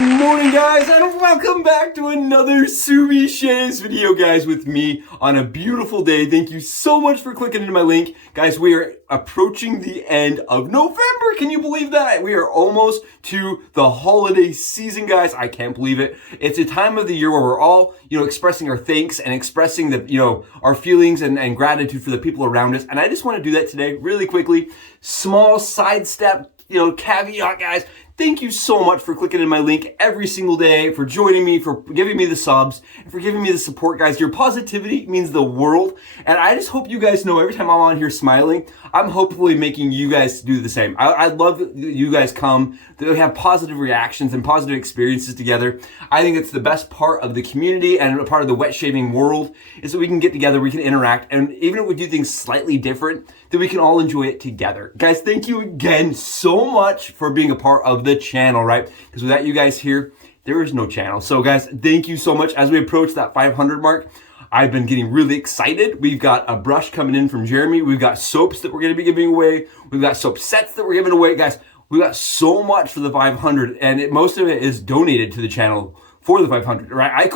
Morning guys, and welcome back to another Leafshave video, guys, with me on a beautiful day. Thank you so much for clicking into my link. Guys, we are approaching the end of November. Can you believe that? We are almost to the holiday season, guys. I can't believe it. It's a time of the year where we're all, expressing our thanks and expressing the, our feelings and gratitude for the people around us. And I just want to do that today really quickly. Small sidestep, caveat, guys. Thank you so much for clicking in my link every single day, for joining me, for giving me the subs, and for giving me the support, guys. Your positivity means the world, and I just hope you guys know every time I'm on here smiling, I'm hopefully making you guys do the same. I'd love that you guys come, that we have positive reactions and positive experiences together. I think it's the best part of the community and a part of the wet shaving world is that we can get together, we can interact, and even if we do things slightly different, that we can all enjoy it together. Guys, thank you again so much for being a part of the channel, right? Because without you guys here, there is no channel. So guys, thank you so much. As we approach that 500 mark, I've been getting really excited. We've got a brush coming in from Jeremy. We've got soaps that we're going to be giving away. We've got soap sets that we're giving away. Guys, we got so much for the 500, and most of it is donated to the channel for the 500, right? I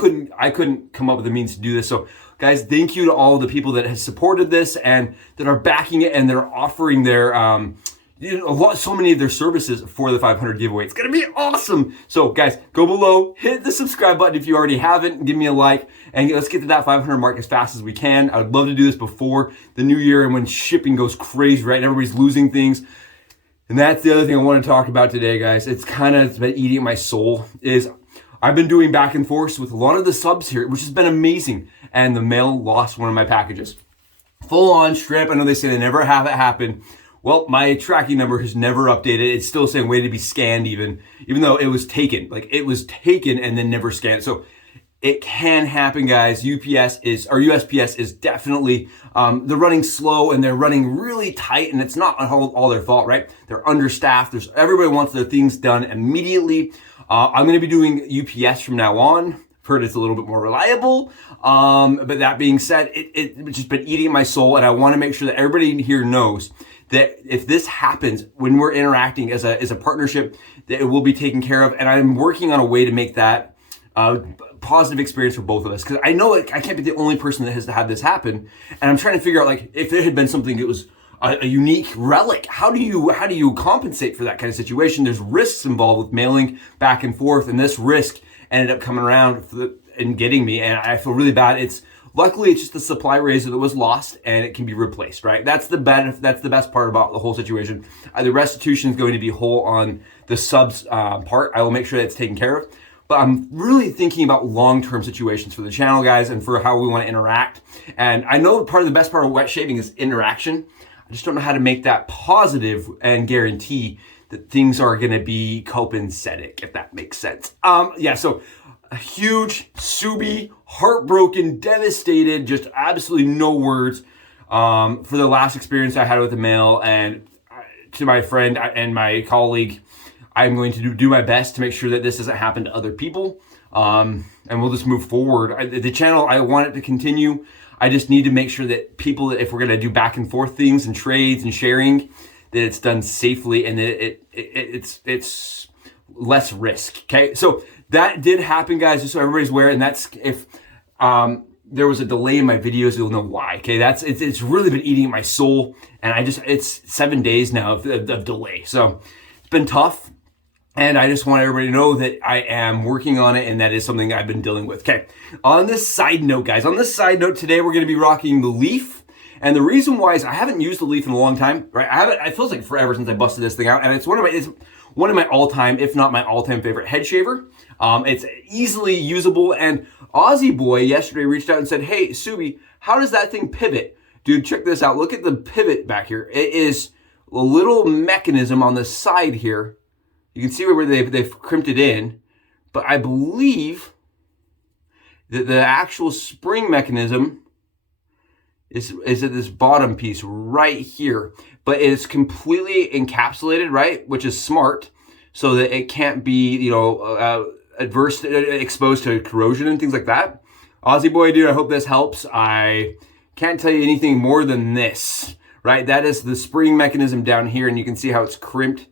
couldn't come up with the means to do this. So guys, thank you to all the people that have supported this and that are backing it, and they're offering their so many of their services for the 500 giveaway. It's gonna be awesome. So guys, go below, hit the subscribe button if you already haven't, give me a like, and let's get to that 500 mark as fast as we can. I would love to do this before the new year and when shipping goes crazy, right? And everybody's losing things. And that's the other thing I want to talk about today, guys. It's been eating my soul. I've been doing back and forth with a lot of the subs here, which has been amazing. And the mail lost one of my packages. Full on strip. I know they say they never have it happen. Well, my tracking number has never updated. It's still saying waiting to be scanned even though it was taken. Like, it was taken and then never scanned. So it can happen, guys. USPS is definitely, they're running slow and they're running really tight, and it's not all their fault, right? They're understaffed. Everybody wants their things done immediately. I'm going to be doing UPS from now on. I've heard it's a little bit more reliable. But that being said, it's just been eating my soul, and I want to make sure that everybody here knows that if this happens when we're interacting as a partnership, that it will be taken care of. And I'm working on a way to make that positive experience for both of us, because I know I can't be the only person that has had this happen, and I'm trying to figure out, like, if it had been something that was a unique relic, how do you compensate for that kind of situation? There's risks involved with mailing back and forth, and this risk ended up coming around and getting me, and I feel really bad. Luckily, it's just the supply razor that was lost, and it can be replaced, right? That's the best part about the whole situation. The restitution is going to be whole on the subs part. I will make sure that's taken care of. But I'm really thinking about long-term situations for the channel, guys, and for how we want to interact. And I know the best part of wet shaving is interaction. I just don't know how to make that positive and guarantee that things are going to be copacetic, if that makes sense. So a huge Subi, heartbroken, devastated, just absolutely no words for the last experience I had with the mail. And to my friend and my colleague, I'm going to do my best to make sure that this doesn't happen to other people. And we'll just move forward. The channel, I want it to continue. I just need to make sure that people, if we're going to do back and forth things and trades and sharing, that it's done safely and that it's less risk. Okay, so that did happen, guys, just so everybody's aware. And that's, if there was a delay in my videos, you'll know why. Okay, it's really been eating at my soul, and it's 7 days now of delay. So it's been tough, and I just want everybody to know that I am working on it, and that is something I've been dealing with. Okay, on this side note, guys, today we're going to be rocking the Leaf. And the reason why is I haven't used the Leaf in a long time, right? It feels like forever since I busted this thing out, and it's one of my all-time, if not my all-time favorite head shaver. It's easily usable, and Aussie Boy yesterday reached out and said, "Hey, Subi, how does that thing pivot?" Dude, check this out. Look at the pivot back here. It is a little mechanism on the side here. You can see where they've crimped it in, but I believe that the actual spring mechanism is at this bottom piece right here, but it's completely encapsulated, right? Which is smart, so that it can't be, exposed to corrosion and things like that. Aussie Boy, dude, I hope this helps. I can't tell you anything more than this, right? That is the spring mechanism down here, and you can see how it's crimped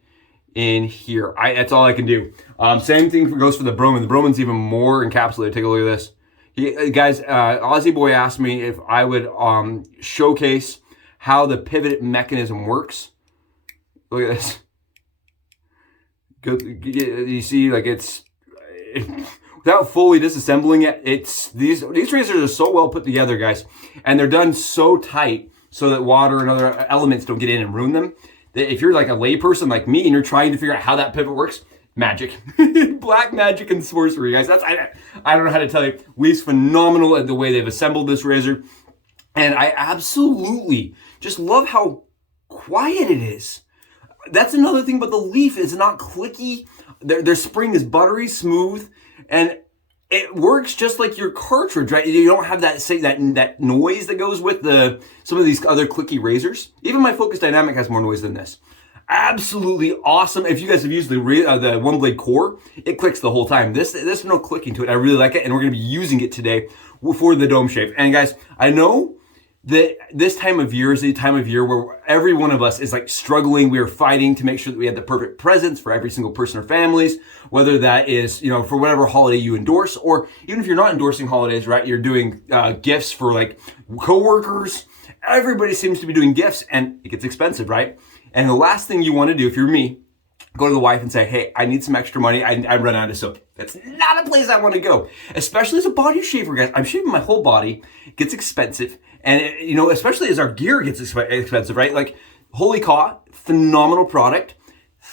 in here. That's all I can do. Same thing goes for the Broman. The Broman's even more encapsulated. Take a look at this. Guys, Aussie Boy asked me if I would showcase how the pivot mechanism works. Look at this. Good. You see, like without fully disassembling it, these razors are so well put together, guys, and they're done so tight so that water and other elements don't get in and ruin them. That if you're like a layperson like me and you're trying to figure out how that pivot works, magic, black magic and sorcery, guys. I don't know how to tell you. Lee's phenomenal at the way they've assembled this razor, and I absolutely just love how quiet it is. That's another thing, but the Leaf is not clicky. Their spring is buttery smooth, and it works just like your cartridge, right? You don't have that noise that goes with some of these other clicky razors. Even my Focus Dynamic has more noise than this. Absolutely awesome. If you guys have used the one blade core, it clicks the whole time. There's no clicking to it. I really like it, and we're going to be using it today for the dome shave. And guys, I know that this time of year is the time of year where every one of us is like struggling. We are fighting to make sure that we have the perfect presents for every single person or families, whether that is, for whatever holiday you endorse, or even if you're not endorsing holidays, right? You're doing gifts for like coworkers. Everybody seems to be doing gifts, and it gets expensive, right? And the last thing you want to do, if you're me, go to the wife and say, hey, I need some extra money. I run out of soap. That's not a place I want to go, especially as a body shaver, guys. I'm shaving my whole body. It gets expensive. And, especially as our gear gets expensive, right? Like, holy cow, phenomenal product.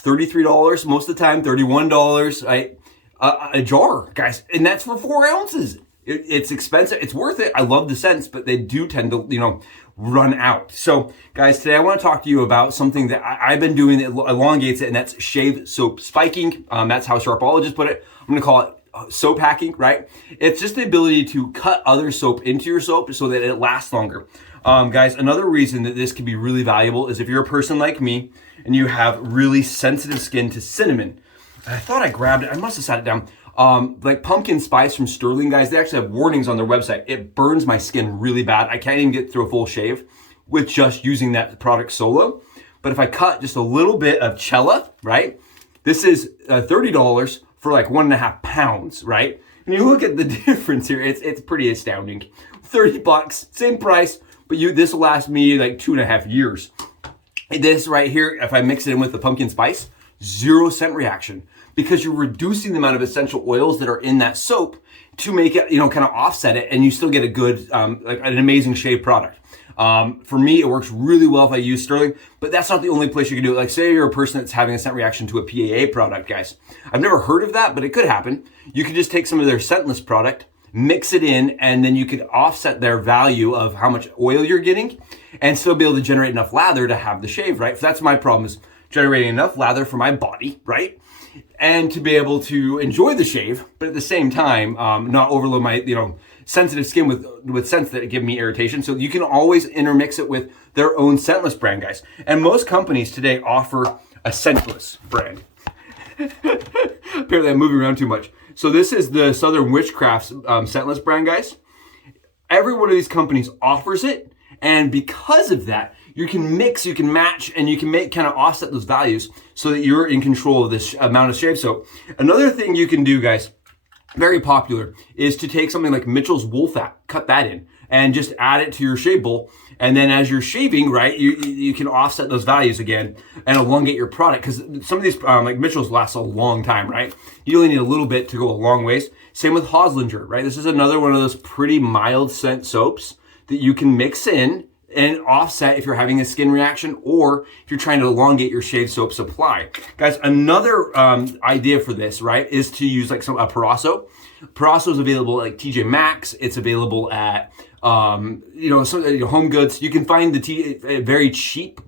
$33 most of the time, $31, right? A jar, guys. And that's for 4 ounces. It's expensive. It's worth it. I love the scents, but they do tend to, run out. So, guys, today I want to talk to you about something that I've been doing that elongates it, and that's shave soap spiking. That's how Sharpologists put it. I'm going to call it soap hacking, right? It's just the ability to cut other soap into your soap so that it lasts longer. Guys, another reason that this can be really valuable is if you're a person like me and you have really sensitive skin to cinnamon. I thought I grabbed it. I must have sat it down. Like pumpkin spice from Sterling, guys, they actually have warnings on their website. It burns my skin really bad. I can't even get through a full shave with just using that product solo. But if I cut just a little bit of Cella, right? This is $30 for like 1.5 pounds, right? And you look at the difference here, it's pretty astounding. $30, same price, but this will last me like 2.5 years. This right here, if I mix it in with the pumpkin spice, 0 scent reaction, because you're reducing the amount of essential oils that are in that soap to make it, kind of offset it, and you still get a good, like an amazing shave product. For me, it works really well if I use Sterling, but that's not the only place you can do it. Like, say you're a person that's having a scent reaction to a PAA product, guys. I've never heard of that, but it could happen. You could just take some of their scentless product, mix it in, and then you could offset their value of how much oil you're getting and still be able to generate enough lather to have the shave, right? So that's my problem, is generating enough lather for my body, right? And to be able to enjoy the shave, but at the same time, not overload my, sensitive skin with scents that give me irritation. So you can always intermix it with their own scentless brand, guys. And most companies today offer a scentless brand. Apparently I'm moving around too much. So this is the Southern Witchcraft's scentless brand, guys. Every one of these companies offers it. And because of that, you can mix, you can match, and you can kind of offset those values so that you're in control of this amount of shave soap. Another thing you can do, guys, very popular, is to take something like Mitchell's wool fat, cut that in, and just add it to your shave bowl. And then as you're shaving, right, you can offset those values again and elongate your product, because some of these, like Mitchell's, last a long time, right? You only need a little bit to go a long ways. Same with Hoslinger, right? This is another one of those pretty mild scent soaps that you can mix in and offset if you're having a skin reaction or if you're trying to elongate your shave soap supply. Guys, another idea for this, right, is to use like a Parasso. Parasso is available at like TJ Maxx. It's available at some Home Goods. You can find a very cheap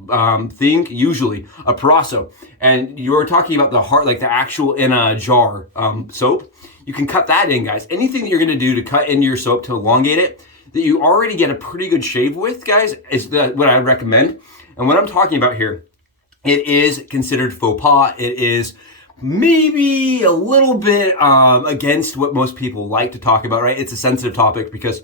thing, usually a Parasso. And you're talking about the actual in a jar soap. You can cut that in, guys. Anything that you're gonna do to cut into your soap to elongate it, that you already get a pretty good shave with, guys, is what I recommend. And what I'm talking about here, it is considered faux pas. It is maybe a little bit against what most people like to talk about, right? It's a sensitive topic because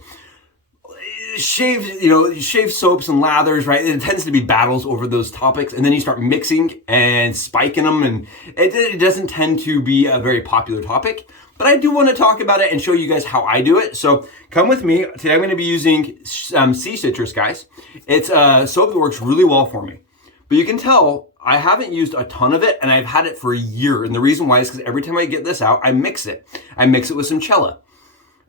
shave soaps and lathers, right? It tends to be battles over those topics, and then you start mixing and spiking them, and it doesn't tend to be a very popular topic. But I do want to talk about it and show you guys how I do it. So come with me. Today I'm going to be using Sea Citrus, guys. It's a soap that works really well for me. But you can tell I haven't used a ton of it, and I've had it for a year. And the reason why is because every time I get this out, I mix it. I mix it with some Cella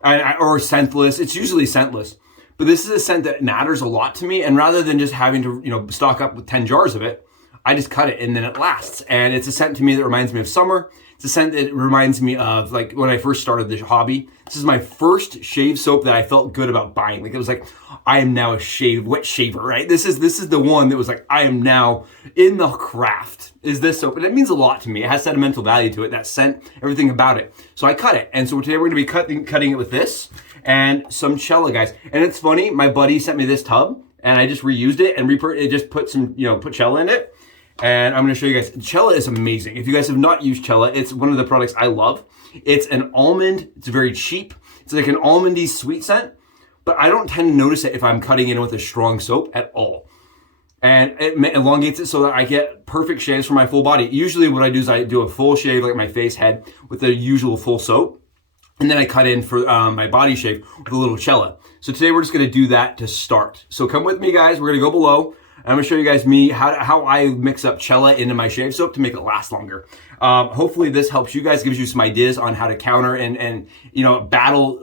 or scentless. It's usually scentless. But this is a scent that matters a lot to me. And rather than just having to, stock up with 10 jars of it, I just cut it and then it lasts. And it's a scent to me that reminds me of summer. It's a scent that reminds me of like when I first started this hobby. This is my first shave soap that I felt good about buying. Like it was like, I am now a wet shaver, right? This is the one that was like, I am now in the craft is this soap. And it means a lot to me. It has sentimental value to it, that scent, everything about it. So I cut it. And so today we're gonna be cutting it with this and some Cella, guys. And it's funny, my buddy sent me this tub and I just reused it and just put some, put Cella in it. And I'm going to show you guys. Cella is amazing. If you guys have not used Cella, it's one of the products I love. It's an almond. It's very cheap. It's like an almondy sweet scent, but I don't tend to notice it if I'm cutting in with a strong soap at all. And it elongates it so that I get perfect shaves for my full body. Usually what I do is I do a full shave, like my face, head, with the usual full soap. And then I cut in for my body shave with a little Cella. So today we're just going to do that to start. So come with me, guys. We're going to go below. I'm going to show you guys how I mix up Cella into my shave soap to make it last longer. Hopefully this helps you guys, gives you some ideas on how to counter and battle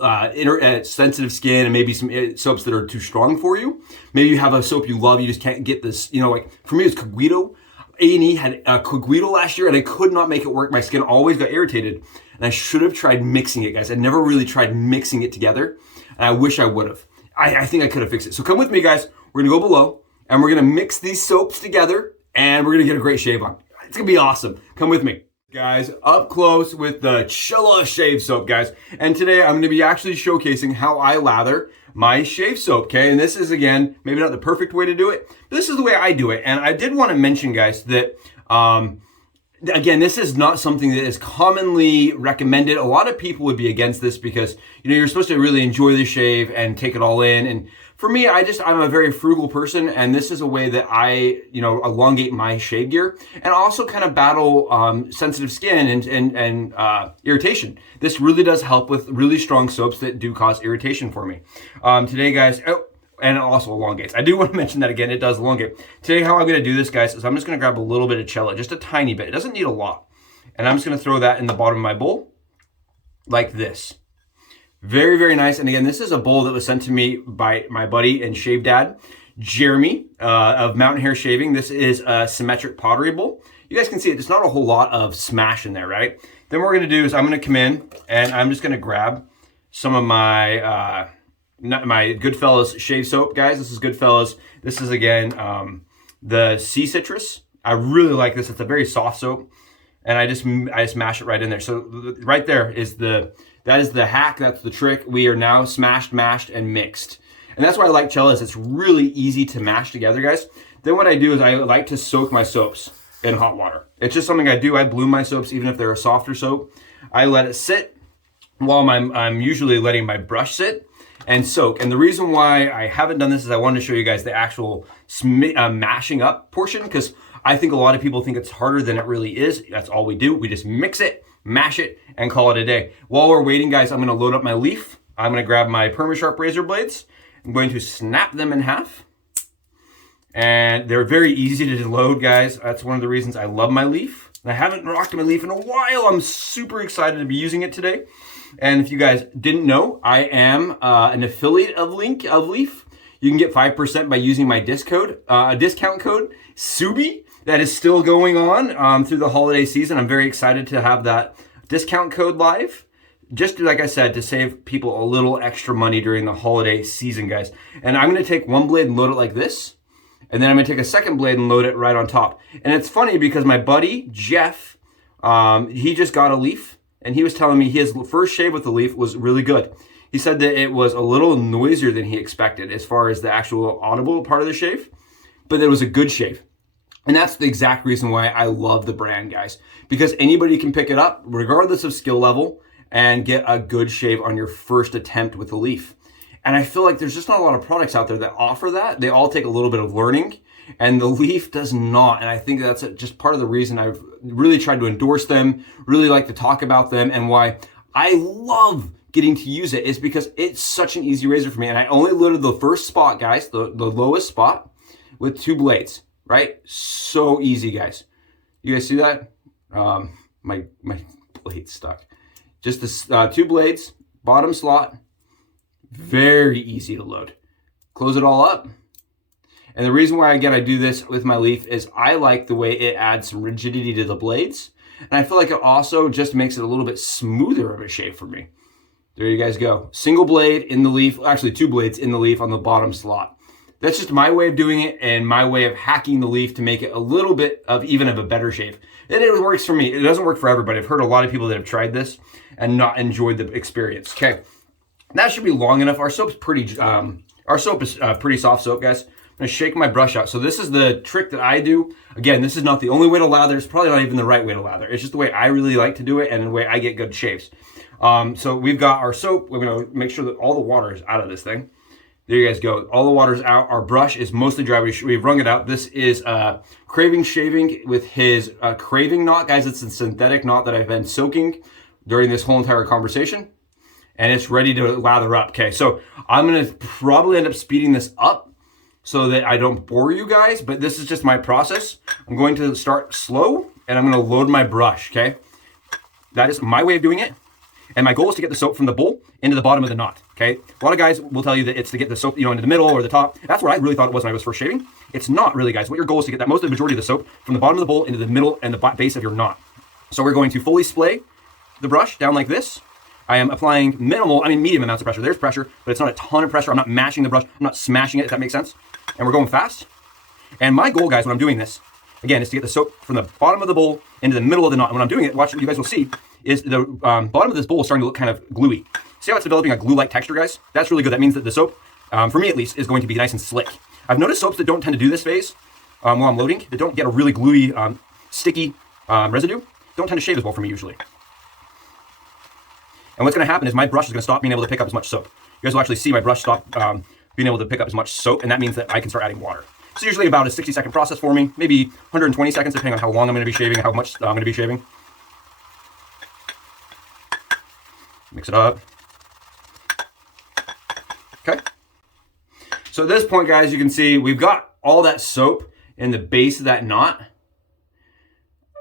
sensitive skin and maybe some soaps that are too strong for you. Maybe you have a soap you love, you just can't get this, like for me it's Coguito. A&E had Coguito last year and I could not make it work. My skin always got irritated and I should have tried mixing it, guys. I never really tried mixing it together and I wish I would have. I think I could have fixed it. So come with me, guys. We're going to go below. And we're going to mix these soaps together and we're going to get a great shave on. It's going to be awesome. Come with me. Guys, up close with the Cella shave soap, guys. And today I'm going to be actually showcasing how I lather my shave soap, okay? And this is, again, maybe not the perfect way to do it, but this is the way I do it. And I did want to mention, guys, that, again, this is not something that is commonly recommended. A lot of people would be against this because, you're supposed to really enjoy the shave and take it all in. And for me, I'm a very frugal person, and this is a way that I, elongate my shave gear and also kind of battle sensitive skin and irritation. This really does help with really strong soaps that do cause irritation for me. Today, guys, and it also elongates. I do want to mention that again, it does elongate. Today, how I'm going to do this, guys, is I'm just going to grab a little bit of Cella, just a tiny bit. It doesn't need a lot. And I'm just going to throw that in the bottom of my bowl like this. Very, very nice. And again, this is a bowl that was sent to me by my buddy and shave dad, Jeremy, of Mountain Hair Shaving. This is a symmetric pottery bowl. You guys can see it. There's not a whole lot of smash in there, right? Then what we're going to do is I'm going to come in and I'm just going to grab some of my Goodfellas shave soap, guys. This is Goodfellas. This is, again, the Sea Citrus. I really like this. It's a very soft soap. And I just mash it right in there. So right there is that is the hack. That's the trick. We are now smashed, mashed, and mixed. And that's why I like Cella is it's really easy to mash together, guys. Then what I do is I like to soak my soaps in hot water. It's just something I do. I bloom my soaps even if they're a softer soap. I let it sit while I'm usually letting my brush sit and soak. And the reason why I haven't done this is I wanted to show you guys the actual mashing up portion because I think a lot of people think it's harder than it really is. That's all we do. We just mix it, mash it, and call it a day. While we're waiting, guys, I'm going to load up my leaf. I'm going to grab my Perma-Sharp razor blades. I'm going to snap them in half. And they're very easy to load, guys. That's one of the reasons I love my leaf. I haven't rocked my leaf in a while. I'm super excited to be using it today. And if you guys didn't know, I am an affiliate of Leaf. You can get 5% by using my discount code, SUBI. That is still going on through the holiday season. I'm very excited to have that discount code live. Just like I said, to save people a little extra money during the holiday season, guys. And I'm going to take one blade and load it like this. And then I'm going to take a second blade and load it right on top. And it's funny because my buddy, Jeff, he just got a leaf. And he was telling me his first shave with the leaf was really good. He said that it was a little noisier than he expected as far as the actual audible part of the shave. But it was a good shave. And that's the exact reason why I love the brand, guys. Because anybody can pick it up, regardless of skill level, and get a good shave on your first attempt with the leaf. And I feel like there's just not a lot of products out there that offer that. They all take a little bit of learning, and the Leaf does not. And I think that's just part of the reason I've really tried to endorse them, really like to talk about them, and why I love getting to use it is because it's such an easy razor for me. And I only loaded the first spot, guys, the lowest spot, with 2 blades, right? So easy, guys. You guys see that? My blade's stuck. Just the 2 blades, bottom slot, very easy to load. Close it all up. And the reason why, again, I do this with my Leaf is I like the way it adds some rigidity to the blades. And I feel like it also just makes it a little bit smoother of a shave for me. There you guys go. Single blade in the Leaf, actually 2 blades in the Leaf on the bottom slot. That's just my way of doing it and my way of hacking the Leaf to make it a little bit of even of a better shave. And it works for me. It doesn't work for everybody. I've heard a lot of people that have tried this and not enjoyed the experience. Okay, that should be long enough. Our soap is pretty soft soap, guys. I'm gonna shake my brush out. So this is the trick that I do. Again, this is not the only way to lather. It's probably not even the right way to lather. It's just the way I really like to do it and the way I get good shaves. So we've got our soap. We're gonna make sure that all the water is out of this thing. There you guys go. All the water's out. Our brush is mostly dry. We've wrung it out. This is Craving shaving with his Craving knot. Guys, it's a synthetic knot that I've been soaking during this whole entire conversation. And it's ready to lather up. Okay, so I'm going to probably end up speeding this up so that I don't bore you guys. But this is just my process. I'm going to start slow and I'm going to load my brush, okay? That is my way of doing it. And my goal is to get the soap from the bowl into the bottom of the knot, okay? A lot of guys will tell you that it's to get the soap, into the middle or the top. That's what I really thought it was when I was first shaving. It's not really, guys. What your goal is to get that most of the majority of the soap from the bottom of the bowl into the middle and the base of your knot. So we're going to fully splay the brush down like this. I am applying medium amounts of pressure. There's pressure, but it's not a ton of pressure. I'm not mashing the brush. I'm not smashing it, if that makes sense. And we're going fast. And my goal, guys, when I'm doing this, again, is to get the soap from the bottom of the bowl into the middle of the knot. And when I'm doing it, watch what you guys will see, is the bottom of this bowl is starting to look kind of gluey. See how it's developing a glue-like texture, guys? That's really good. That means that the soap, for me at least, is going to be nice and slick. I've noticed soaps that don't tend to do this phase while I'm loading, that don't get a really gluey, sticky residue, don't tend to shave as well for me usually. And what's going to happen is my brush is going to stop being able to pick up as much soap. You guys will actually see my brush stop being able to pick up as much soap, and that means that I can start adding water. It's usually about a 60-second process for me, maybe 120 seconds, depending on how long I'm going to be shaving, how much I'm going to be shaving. Mix it up. Okay. So at this point, guys, you can see we've got all that soap in the base of that knot,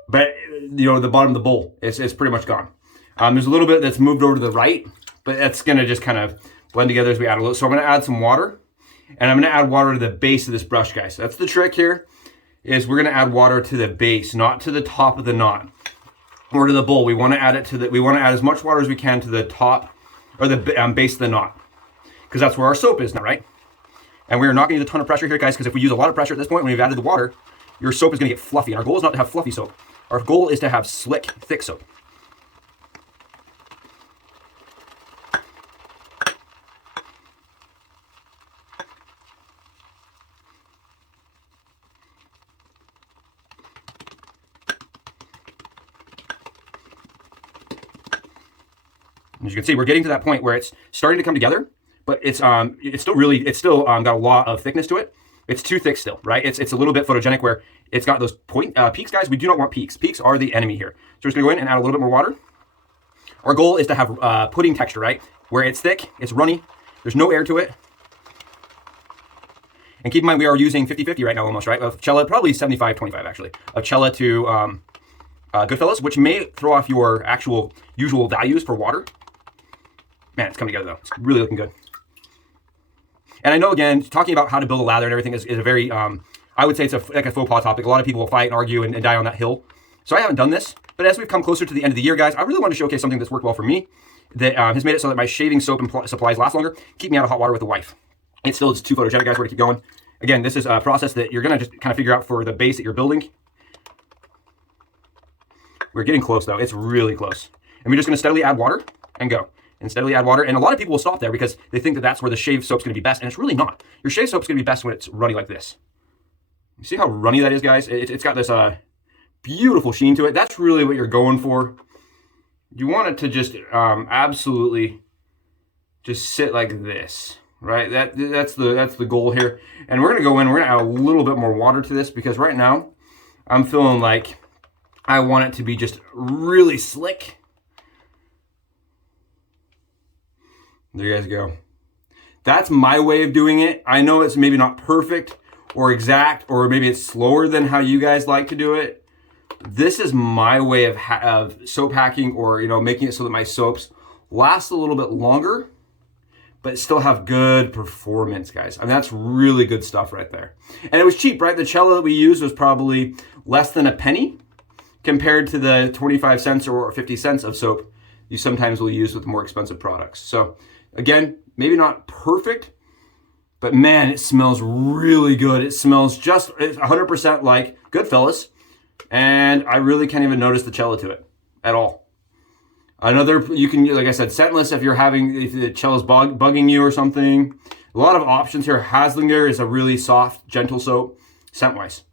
but the bottom of the bowl is pretty much gone. There's a little bit that's moved over to the right, but that's going to just kind of blend together as we add a little. So I'm going to add some water, and I'm going to add water to the base of this brush, guys. That's the trick here, is we're going to add water to the base, not to the top of the knot or to the bowl. We want to add as much water as we can to the top or the base of the knot, because that's where our soap is now, right? And we're not going to use a ton of pressure here, guys, because if we use a lot of pressure at this point when we've added the water, your soap is going to get fluffy. And our goal is not to have fluffy soap. Our goal is to have slick, thick soap. As you can see, we're getting to that point where it's starting to come together, but it's still got a lot of thickness to it. It's too thick still, right? It's a little bit photogenic where it's got those peaks, guys. We do not want peaks. Peaks are the enemy here. So we're just gonna go in and add a little bit more water. Our goal is to have pudding texture, right? Where it's thick, it's runny, there's no air to it. And keep in mind, we are using 50-50 right now almost, right? Of Cella, probably 75-25 actually, of Cella to Goodfellas, which may throw off your actual usual values for water. Man, it's coming together though. It's really looking good. And I know, again, talking about how to build a lather and everything is a very, I would say it's like a faux pas topic. A lot of people will fight and argue and die on that hill. So I haven't done this, but as we've come closer to the end of the year, guys, I really want to showcase something that's worked well for me, that has made it so that my shaving soap and supplies last longer, keep me out of hot water with the wife. It still is too photogenic, guys. We're gonna keep going. Again, this is a process that you're gonna just kind of figure out for the base that you're building. We're getting close though. It's really close. And we're just gonna steadily add water and go. And steadily add water. And a lot of people will stop there because they think that that's where the shave soap's gonna be best, and it's really not. Your shave soap's gonna be best when it's runny like this. You see how runny that is, guys? It's got this beautiful sheen to it. That's really what you're going for. You want it to just absolutely just sit like this. right? That's the goal here. And we're gonna go in, we're gonna add a little bit more water to this because right now I'm feeling like I want it to be just really slick. There you guys go. That's my way of doing it. I know it's maybe not perfect or exact, or maybe it's slower than how you guys like to do it. This is my way of soap hacking, or making it so that my soaps last a little bit longer, but still have good performance, guys. I mean, that's really good stuff right there. And it was cheap, right? The cello that we used was probably less than a penny compared to the 25 cents or 50 cents of soap you sometimes will use with more expensive products. So again, maybe not perfect, but man, it smells really good. It smells just 100% like Goodfellas, and I really can't even notice the cello to it at all. Another, you can, like I said, scentless if the cello's bugging you or something. A lot of options here. Haslinger is a really soft, gentle soap, scent-wise.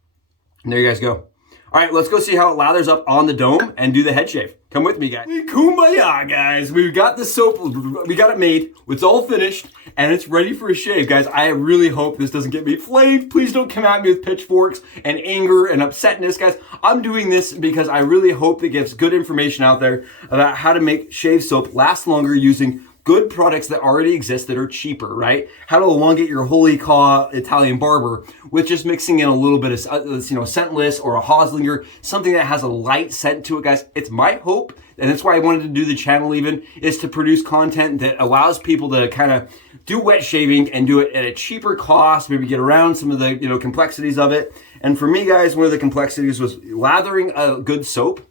And there you guys go. All right, let's go see how it lathers up on the dome and do the head shave. Come with me, guys. Kumbaya, guys. We've got the soap. We got it made. It's all finished, and it's ready for a shave. Guys, I really hope this doesn't get me flamed. Please don't come at me with pitchforks and anger and upsetness, guys. I'm doing this because I really hope it gives good information out there about how to make shave soap last longer using good products that already exist that are cheaper, right? How to elongate your holy caw Italian barber with just mixing in a little bit of, scentless or a Haslinger, something that has a light scent to it, guys. It's my hope, and that's why I wanted to do the channel even, is to produce content that allows people to kind of do wet shaving and do it at a cheaper cost, maybe get around some of the, complexities of it. And for me, guys, one of the complexities was lathering a good soap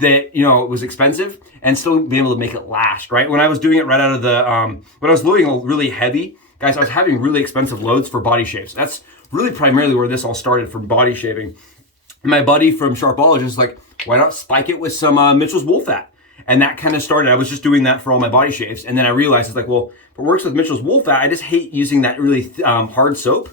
that was expensive and still being able to make it last, right? When I was doing it right out of the when I was loading really heavy, guys, I was having really expensive loads for body shaves. That's really primarily where this all started, for body shaving. My buddy from Sharpologist was like, why not spike it with some Mitchell's wool fat? And that kind of started. I was just doing that for all my body shaves, and then I realized it's like, well, if it works with Mitchell's wool fat, I just hate using that really hard soap.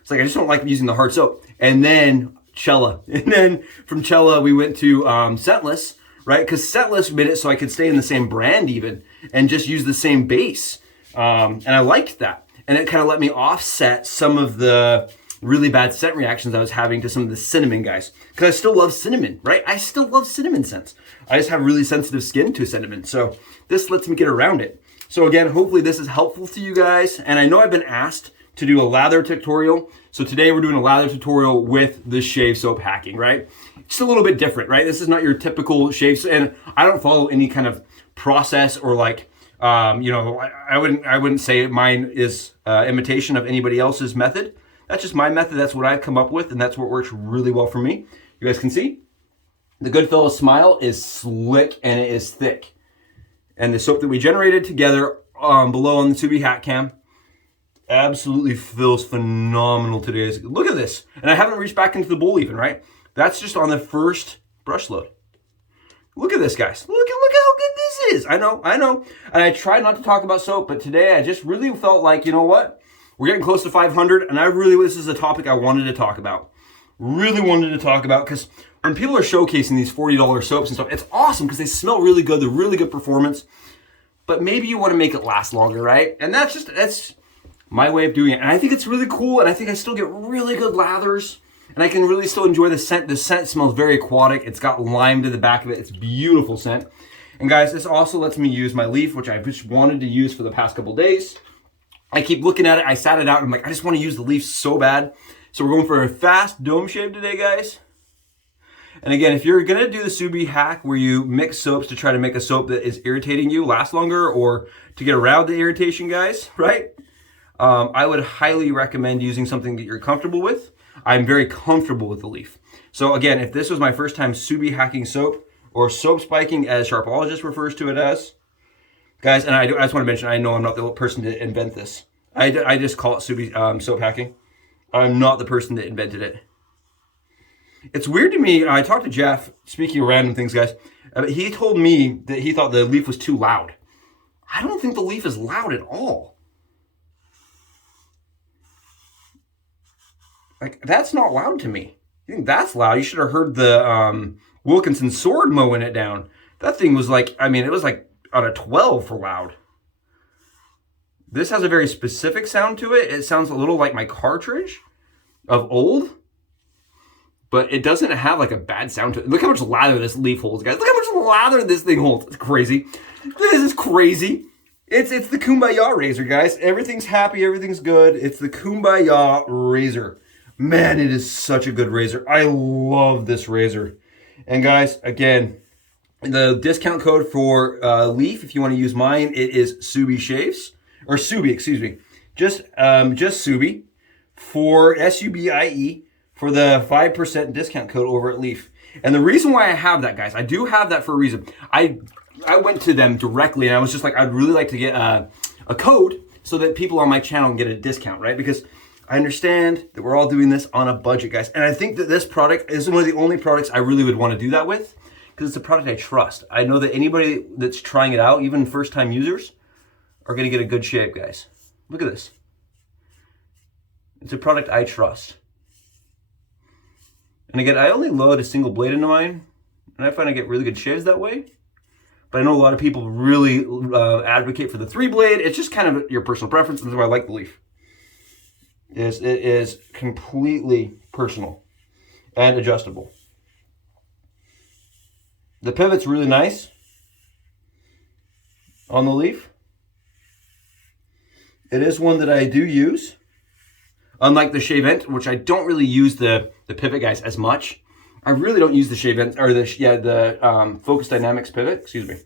It's like I just don't like using the hard soap. And then Cella. And then from Cella, we went to scentless, right? Because scentless made it so I could stay in the same brand even and just use the same base. And I liked that. And it kind of let me offset some of the really bad scent reactions I was having to some of the cinnamon guys. Because I still love cinnamon, right? I still love cinnamon scents. I just have really sensitive skin to cinnamon. So this lets me get around it. So again, hopefully this is helpful to you guys. And I know I've been asked to do a lather tutorial. So today we're doing a lather tutorial with the shave soap hacking, right? It's a little bit different, right? This is not your typical shave, and I don't follow any kind of process or like, I wouldn't say mine is imitation of anybody else's method. That's just my method. That's what I've come up with, and that's what works really well for me. You guys can see the Goodfellas Smile is slick and it is thick. And the soap that we generated together below on the Subi Hat Cam absolutely feels phenomenal today. Look at this. And I haven't reached back into the bowl even, right? That's just on the first brush load. Look at this, guys. Look how good this is. I know. And I try not to talk about soap, but today I just really felt like, you know what? We're getting close to 500, and this is a topic I wanted to talk about. Really wanted to talk about, because when people are showcasing these $40 soaps and stuff, it's awesome because they smell really good. They're really good performance. But maybe you want to make it last longer, right? And that's my way of doing it. And I think it's really cool, and I think I still get really good lathers, and I can really still enjoy the scent. The scent smells very aquatic. It's got lime to the back of it. It's beautiful scent. And guys, this also lets me use my leaf, which I just wanted to use for the past couple days. I keep looking at it. I sat it out, and I'm like, I just want to use the leaf so bad. So we're going for a fast dome shave today, guys. And again, if you're gonna do the Subi hack where you mix soaps to try to make a soap that is irritating you last longer, or to get around the irritation, guys, right? I would highly recommend using something that you're comfortable with. I'm very comfortable with the leaf. So again, if this was my first time Subi hacking soap, or soap spiking as Sharpologist refers to it as, guys, and I just want to mention, I know I'm not the person to invent this. I just call it Subi soap hacking. I'm not the person that invented it. It's weird to me. I talked to Jeff, speaking of random things, guys. He told me that he thought the leaf was too loud. I don't think the leaf is loud at all. Like, that's not loud to me. You think that's loud? You should have heard the Wilkinson sword mowing it down. That thing was like, I mean, it was like on a 12 for loud. This has a very specific sound to it. It sounds a little like my cartridge of old, but it doesn't have like a bad sound to it. Look how much lather this leaf holds, guys. Look how much lather this thing holds. It's crazy. This is crazy. It's the Kumbaya razor, guys. Everything's happy, everything's good. It's the Kumbaya razor. Man, it is such a good razor. I love this razor. And guys, again, the discount code for Leaf, if you want to use mine, it is Subie Shaves, or Subie, excuse me. Just Subie for SUBIE for the 5% discount code over at Leaf. And the reason why I have that, guys, I do have that for a reason. I went to them directly and I was just like, I'd really like to get a code so that people on my channel can get a discount, right? Because I understand that we're all doing this on a budget, guys. And I think that this product is one of the only products I really would want to do that with, because it's a product I trust. I know that anybody that's trying it out, even first-time users, are going to get a good shave, guys. Look at this. It's a product I trust. And again, I only load a single blade into mine, and I find I get really good shaves that way. But I know a lot of people really advocate for the 3-blade. It's just kind of your personal preference, and that's why I like the Leaf. It is completely personal and adjustable. The pivot's really nice on the Leaf. It is one that I do use. Unlike the Shave Ent, which I don't really use the pivot, guys, as much. I really don't use the Shave Ent, or the Focus Dynamics pivot, excuse me.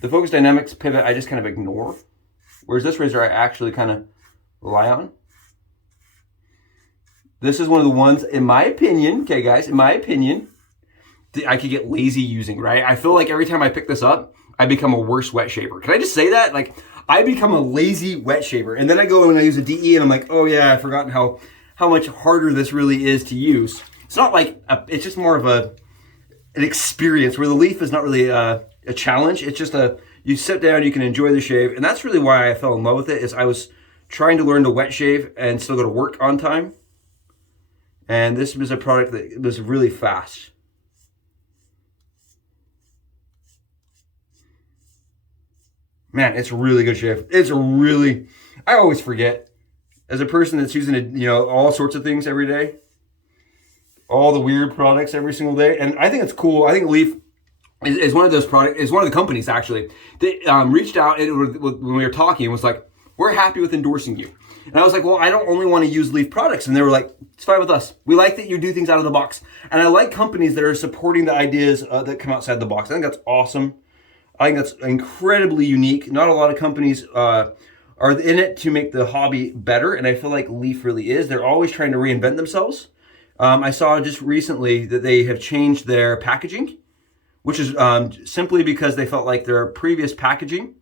The Focus Dynamics pivot I just kind of ignore. Whereas this razor I actually kind of rely on. This is one of the ones, in my opinion, okay guys, in my opinion, that I could get lazy using, right? I feel like every time I pick this up, I become a worse wet shaver. Can I just say that? Like, I become a lazy wet shaver. And then I go and I use a DE and I'm like, oh yeah, I've forgotten how much harder this really is to use. It's not like, it's just more of an experience where the Leaf is not really a challenge. It's just you sit down, you can enjoy the shave. And that's really why I fell in love with it, is I was trying to learn to wet shave and still go to work on time. And this was a product that was really fast. Man, it's a really good shave. It's a really, I always forget, as a person that's using it, all sorts of things every day, all the weird products every single day. And I think it's cool. I think Leaf is one of those products, is one of the companies actually that reached out when we were talking and was like, we're happy with endorsing you. And I was like, well, I don't only want to use Leaf products. And they were like, it's fine with us. We like that you do things out of the box. And I like companies that are supporting the ideas that come outside the box. I think that's awesome. I think that's incredibly unique. Not a lot of companies are in it to make the hobby better. And I feel like Leaf really is. They're always trying to reinvent themselves. I saw just recently that they have changed their packaging, which is simply because they felt like their previous packaging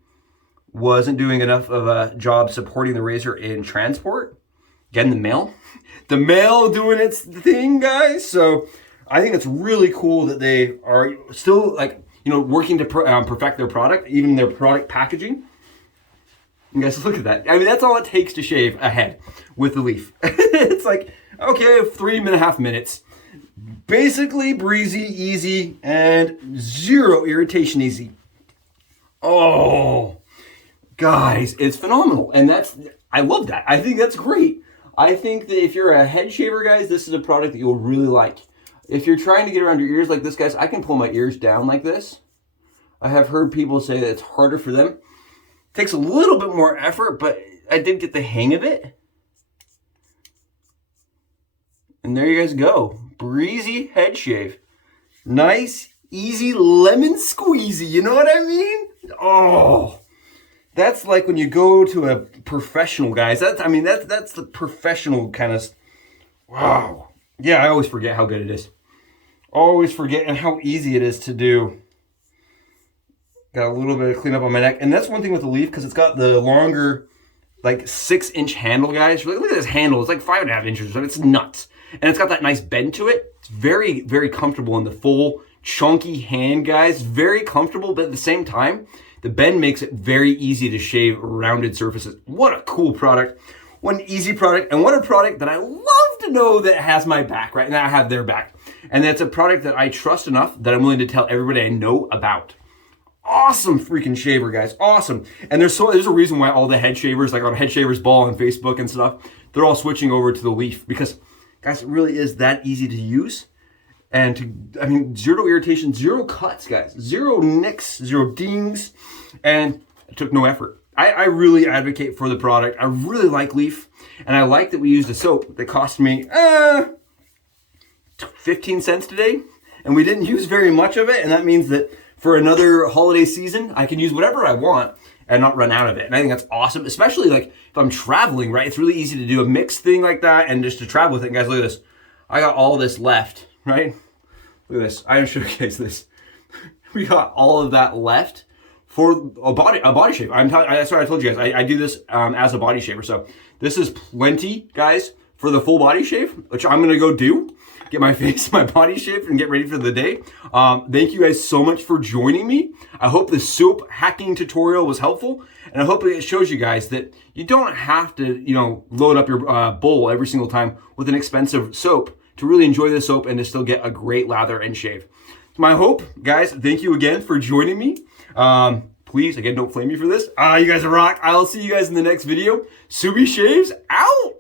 wasn't doing enough of a job supporting the razor in transport. Again, the mail doing its thing, guys. So I think it's really cool that they are still working to perfect their product, even their product packaging. You guys, look at that. I mean, that's all it takes to shave a head with the Leaf. It's like, okay, 3.5 minutes. Basically breezy, easy, and zero irritation easy. Oh, guys, it's phenomenal. And I love that. I think that's great. I think that if you're a head shaver, guys, this is a product that you'll really like. If you're trying to get around your ears like this, guys, I can pull my ears down like this. I have heard people say that it's harder for them. It takes a little bit more effort, but I did get the hang of it. And there you guys go. Breezy head shave. Nice, easy lemon squeezy. You know what I mean? Oh, that's like when you go to a professional, guys. That's the professional kind of, wow. Yeah, I always forget how good it is. Always forget and how easy it is to do. Got a little bit of cleanup on my neck. And that's one thing with the Leaf, because it's got the longer, like 6-inch handle, guys. Look at this handle. It's like 5.5 inches. It's nuts. And it's got that nice bend to it. It's very, very comfortable in the full, chunky hand, guys. Very comfortable, but at the same time, the bend makes it very easy to shave rounded surfaces. What a cool product. What an easy product. And what a product that I love to know that has my back, right? And I have their back. And that's a product that I trust enough that I'm willing to tell everybody I know about. awesome freaking shaver, guys. Awesome. And there's a reason why all the head shavers, like on Head Shavers Ball on Facebook and stuff, they're all switching over to the Leaf because, guys, it really is that easy to use. And zero irritation, zero cuts, guys. Zero nicks, zero dings. And it took no effort. I really advocate for the product. I really like Leaf. And I like that we used a soap that cost me 15 cents today. And we didn't use very much of it. And that means that for another holiday season, I can use whatever I want and not run out of it. And I think that's awesome, especially like if I'm traveling, right? It's really easy to do a mixed thing like that and just to travel with it. And guys, look at this. I got all this left, right? Look at this. I am showing you guys this. We got all of that left for a body shave. That's what I told you guys. I do this as a body shaver. So this is plenty, guys, for the full body shave, which I'm gonna go do. Get my face, my body shaved, and get ready for the day. Thank you guys so much for joining me. I hope the soap hacking tutorial was helpful, and I hope it shows you guys that you don't have to, load up your bowl every single time with an expensive soap to really enjoy the soap and to still get a great lather and shave. It's my hope, guys. Thank you again for joining me. Please, again, don't flame me for this. You guys are rock. I'll see you guys in the next video. Subie Shaves out.